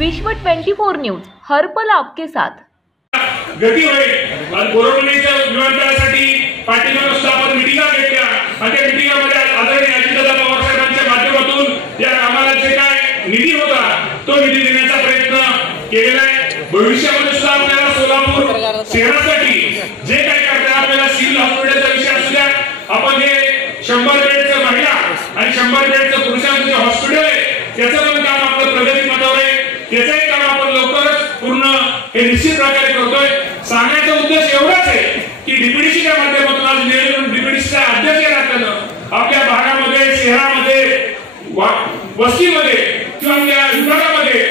विश्व 24 न्यूज हर पल आपके साथ। गती होईल आणि बोरवणीच्या विमानतळासाठी पाठीमागे सुद्धा आपण मिटिंगा घेतल्या आणि त्या मिटिंगामध्ये आदरणीय अजितदादा पवार साहेबांच्या माध्यमातून या कामाला जे काय निधी होता तो निधी देण्याचा प्रयत्न केलेला आहे। भविष्यामध्ये सुद्धा आपल्याला सोलापूर शहरासाठी जे काही करता आपल्याला सिव्हिल हॉस्पिटलचा विषय असू द्या, आपण हे 100 बेडचं महिला आणि 100 बेडचं पुरुषांचं जे हॉस्पिटल आहे त्याचं पण काम आपलं प्रगती पथावर आहे। त्याचंही काम आपण लवकरच पूर्ण हे निश्चित प्रकारे करतोय। सांगण्याचा उद्देश एवढाच आहे की डीपीडीसीच्या माध्यमातून आज नियोजन डीपीडीसीचा अध्यक्ष राहताना आपल्या भागामध्ये, शहरामध्ये, वस्तीमध्ये किंवा आपल्या विभागामध्ये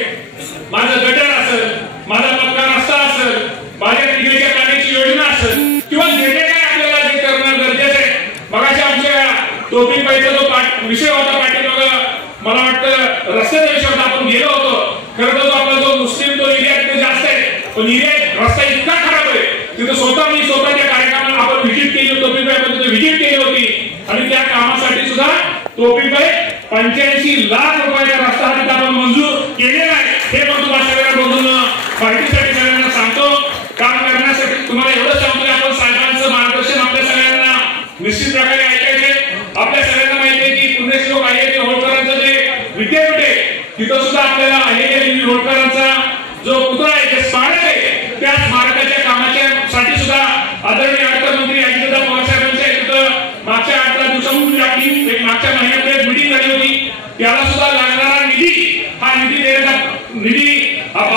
माझं गटर असेल, माझा पक्का रस्ता असेल, माझ्या पिण्याच्या पाण्याची योजना असेल किंवा जे काय आपल्याला जे करणं गरजेचं आहे। मगाशी आमच्या टोपीबाईचा जो विषय होता पाठीमागं, मला वाटतं रस्त्याचा विषय होता, आपण गेलो होतो। खरं तर आपला जो मुस्लिम तो एरिया तिथे जास्त आहे, पण एरिया रस्ता इतका खराब आहे तिथे स्वतः त्या कार्यक्रमाला आपण व्हिजिट केली, टोपीबाईमध्ये व्हिजिट केली होती आणि त्या कामासाठी सुद्धा टोपीबाई 85 लाख रुपयाचा रस्ता तिथे आपण मंजूर केलेला आहे। हे पण तुम्हाला सगळ्यांना बघून माहितीसाठी सगळ्यांना सांगतो। काम करण्यासाठी तुम्हाला एवढं सांगतो की आपण साहेबांचं मार्गदर्शन आपल्या सगळ्यांना निश्चित प्रकारे ऐकायचे। आपल्या सगळ्यांना माहिती आहे की पुण्यश्लोक अहिल्यादेवी होळकरांचं जे विद्यापीठ आहे तिथं सुद्धा आपल्याला अहिल्यादेवी होळकरांचा जो पुतळा आहे, जे स्मारक आहे, त्या स्मारकाच्या कामाच्या साठी सुद्धा आदरणीय अर्थमंत्री अजितदादा पवार साहेबांच्या तिथं मागच्या 8 दिवसापूर्वी आपली एक मागच्या महिन्यामध्ये मीटिंग झाली होती। त्याला सुद्धा लागणारा निधी हा निधी देण्याचा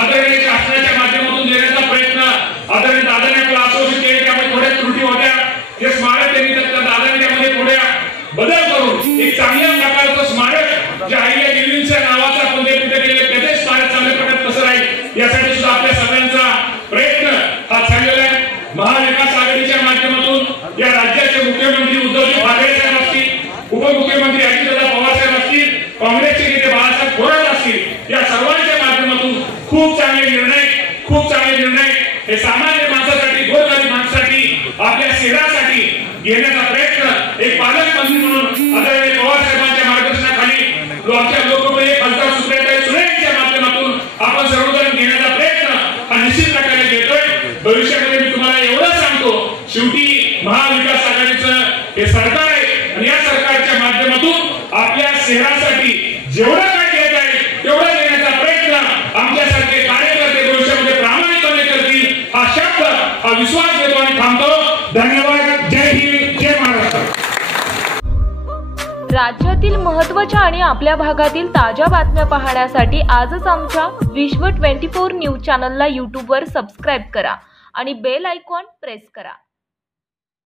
आदरणीय शासनाच्या माध्यमातून देण्याचा प्रयत्न आदरणीय दादांनी आपला आश्वासित केले। त्यामुळे थोड्या त्रुटी होत्या, हे स्मारक त्यांनी दादांनी त्यामध्ये थोड्या बदल करून एक चांगल्या प्रकारचं स्मारक जे अहिल्यादेवींच्या नावाचा आपण जे तिथे केले त्याचे स्मारक चांगल्या प्रकारे कसं राहील यासाठी सुद्धा आपल्या सगळ्यांचा प्रयत्न हा चाललेला आहे। महाविकास आघाडीच्या माध्यमातून या राज्याचे मुख्यमंत्री उद्धवजी ठाकरे साहेब असतील, उपमुख्यमंत्री अजितदादा पवार साहेब असतील, काँग्रेसचे नेते बाळासाहेब थोरात असतील, या सर्वांच्या माध्यमातून खूप चांगले निर्णय हे सामान्य माणसासाठी, गोरगरीब माणसासाठी, आपल्या शहरासाठी घेण्याचा प्रयत्न एक पालकमंत्री म्हणून आदरणीय पवार साहेबांच्या मार्गदर्शनाखाली आमच्या लोकप्रिय खासदार सुप्रियाताई सुळे यांच्या माध्यमातून आपण सर्वजण घेण्याचा प्रयत्न हा निश्चित प्रकारे घेतोय। भविष्यामध्ये मी तुम्हाला एवढं सांगतो, शेवटी महाविकास आघाडीचं हे सरकार आहे आणि या सरकारच्या माध्यमातून आपल्या शहरासाठी जेवढं काय देत आहे तेवढं देण्याचा प्रयत्न आमच्यासारखे कार्यकर्ते भविष्यामध्ये प्रामाणिकपणे करतील हा शब्द, हा विश्वास देतो आणि थांबतो। धन्यवाद। जय हिंद, जय महाराष्ट्र। राज्यातील महत्त्वाच्या आणि आपल्या भागातील ताज्या बातम्या पाहण्यासाठी आजच आमच्या विश्व 24 न्यूज चॅनलला YouTube वर सबस्क्राईब करा आणि बेल आयकॉन प्रेस करा।